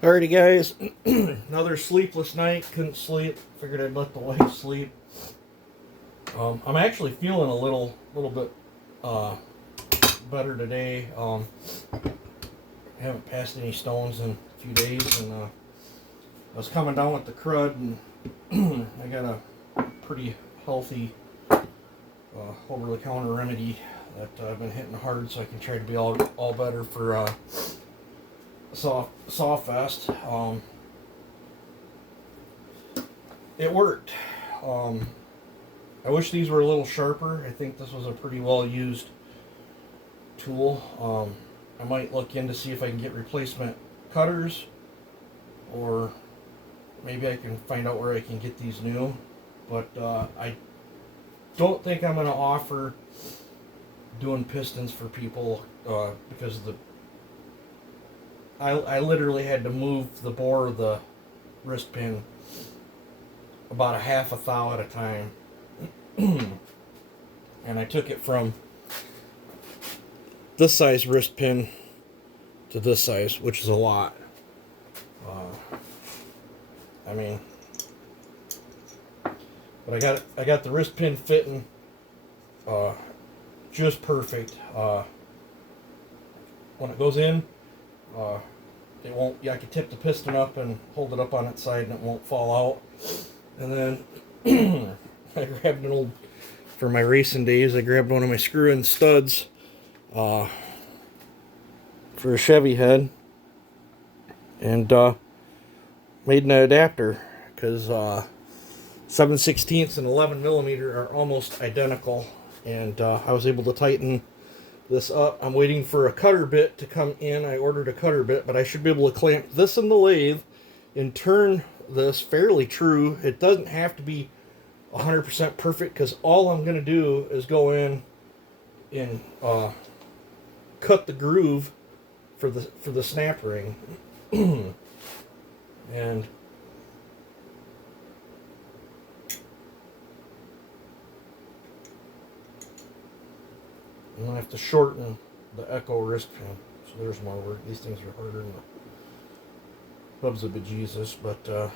Alrighty guys, another sleepless night, couldn't sleep, figured I'd let the wife sleep. I'm actually feeling a little bit better today. Haven't passed any stones in a few days, and I was coming down with the crud, and I got a pretty healthy over-the-counter remedy that I've been hitting hard so I can try to be all better for Sawfest. It worked. I wish these were a little sharper. I think this was a pretty well used tool. I might look in to see if I can get replacement cutters, or maybe I can find out where I can get these new. But I don't think I'm going to offer doing pistons for people because I literally had to move the bore of the wrist pin about a half a thou at a time. And I took it from this size wrist pin to this size, which is a lot. I mean, but I got the wrist pin fitting just perfect. When it goes in, it won't. Yeah, I can tip the piston up and hold it up on its side, and it won't fall out. And then I grabbed an old, for my racing days, I grabbed one of my screw-in studs for a Chevy head, and made an adapter, because 7/16 and 11mm are almost identical, and I was able to tighten this up. I'm waiting for a cutter bit to come in. I ordered a cutter bit, but I should be able to clamp this in the lathe and turn this fairly true. It doesn't have to be 100% perfect, because all I'm going to do is go in and cut the groove for the snap ring. And I'm going to have to shorten the Echo wrist pin. So there's more work. These things are harder than the hubs of bejesus, but yeah,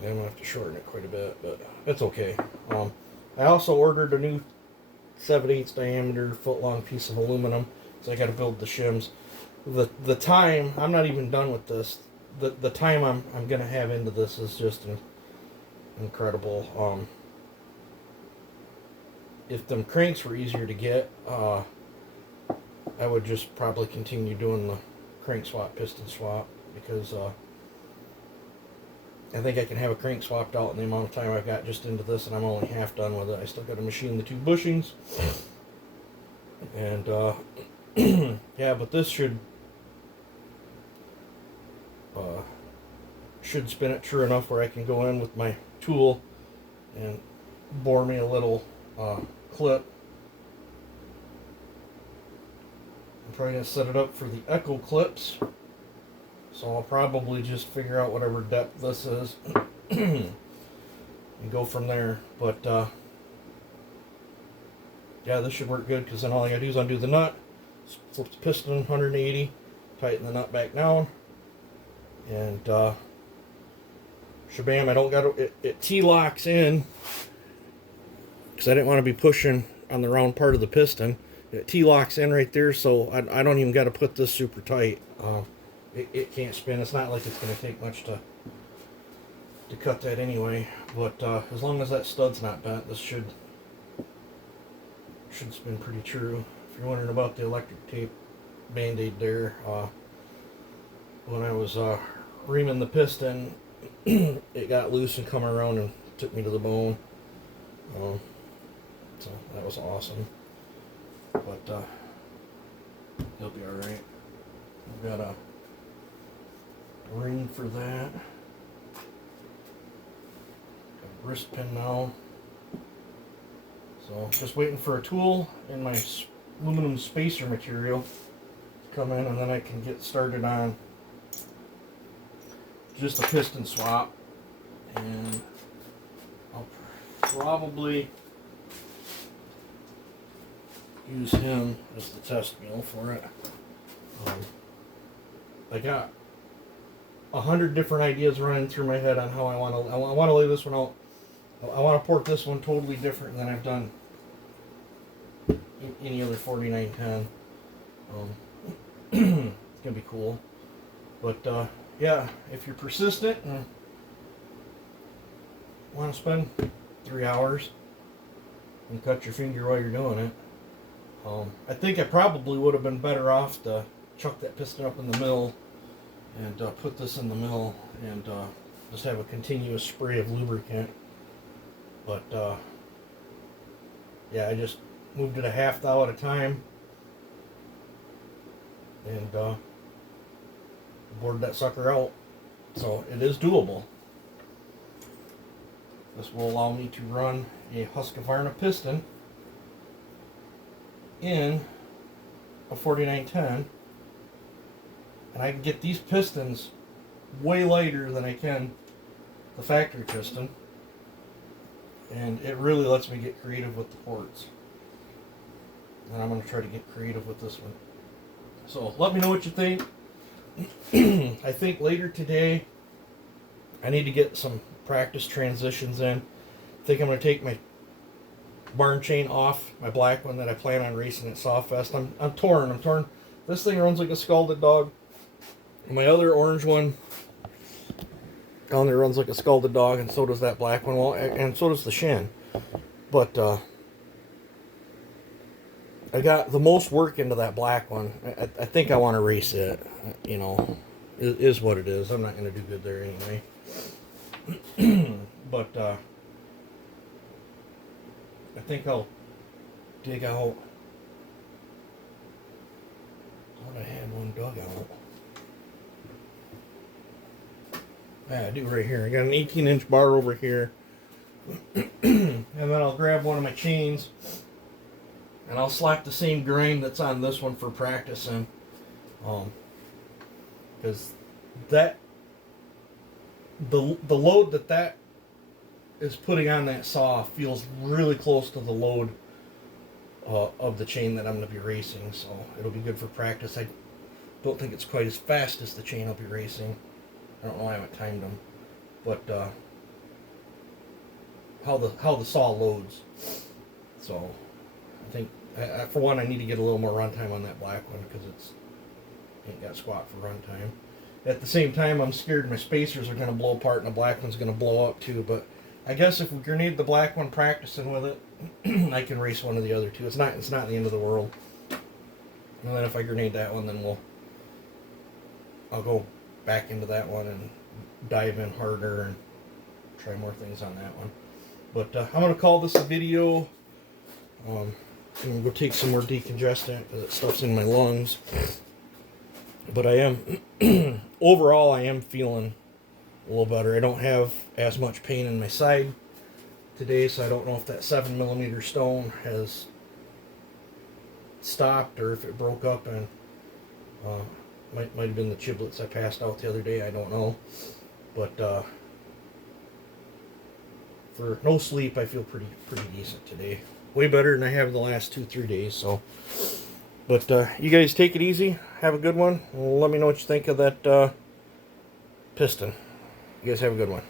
I'm going to have to shorten it quite a bit, but it's okay. I also ordered a new 7/8 diameter foot-long piece of aluminum, so I got to build the shims. The time, I'm not even done with this. The time I'm going to have into this is just incredible. If them cranks were easier to get, I would just probably continue doing the crank swap, piston swap, because I think I can have a crank swapped out in the amount of time I've got just into this, and I'm only half done with it. I still got to machine the two bushings, and yeah, but this should spin it true enough where I can go in with my tool and bore me a little clip. I'm probably going to set it up for the Echo clips, so I'll probably just figure out whatever depth this is and go from there. But yeah, this should work good, because then all I got to do is undo the nut, flip the piston 180, tighten the nut back down, and shabam. I don't got it T-locks in, because I didn't want to be pushing on the round part of the piston. It T-locks in right there, so I don't even got to put this super tight. It can't spin. It's not like it's going to take much to cut that anyway, but as long as that stud's not bent, this should spin pretty true. If you're wondering about the electric tape band-aid there, when I was reaming the piston, it got loose and come around and took me to the bone. So that was awesome. But he'll be alright. I've got a ring for that. Got a wrist pin now. So just waiting for a tool and my aluminum spacer material to come in, and then I can get started on just a piston swap. And I'll probably use him as the test mule for it. I got 100 different ideas running through my head on how I want to lay this one out. I want to port this one totally different than I've done any other 4910. It's gonna be cool. But yeah, if you're persistent and want to spend 3 hours and cut your finger while you're doing it, I think I probably would have been better off to chuck that piston up in the mill and put this in the mill and just have a continuous spray of lubricant. But yeah, I just moved it a half thou at a time and bored that sucker out. So it is doable. This will allow me to run a Husqvarna piston in a 4910, and I can get these pistons way lighter than I can the factory piston, and it really lets me get creative with the ports. And I'm going to try to get creative with this one. So let me know what you think. I think later today I need to get some practice transitions in. I think I'm going to take my barn chain off, my black one that I plan on racing at Sawfest. I'm torn. This thing runs like a scalded dog. My other orange one down there runs like a scalded dog, and so does that black one. Well, and so does the Shin. But I got the most work into that black one. I think I want to race it. You know, it is what it is. I'm not going to do good there anyway. But I think I'll dig out. Thought I had one dug out. Yeah, I do right here. I got an 18-inch bar over here. And then I'll grab one of my chains and I'll slack the same grind that's on this one for practicing. Because that the load that is putting on that saw feels really close to the load of the chain that I'm going to be racing, so it'll be good for practice. I don't think it's quite as fast as the chain I'll be racing. I don't know why I haven't timed them, but how the saw loads. So I think for one I need to get a little more runtime on that black one because it's ain't got squat for runtime. At the same time, I'm scared my spacers are going to blow apart and the black one's going to blow up too. But I guess if we grenade the black one practicing with it, I can race one of the other two. It's not the end of the world. And then if I grenade that one, then I'll go back into that one and dive in harder and try more things on that one. But I'm going to call this a video. I'm going to go take some more decongestant because that stuff's in my lungs. But I am, overall, I am feeling a little better. I don't have as much pain in my side today, so I don't know if that 7mm stone has stopped or if it broke up and might have been the chiblets I passed out the other day. I don't know. But for no sleep, I feel pretty decent today. Way better than I have the last 2-3 days. So. But you guys take it easy. Have a good one. Let me know what you think of that piston. You guys have a good one.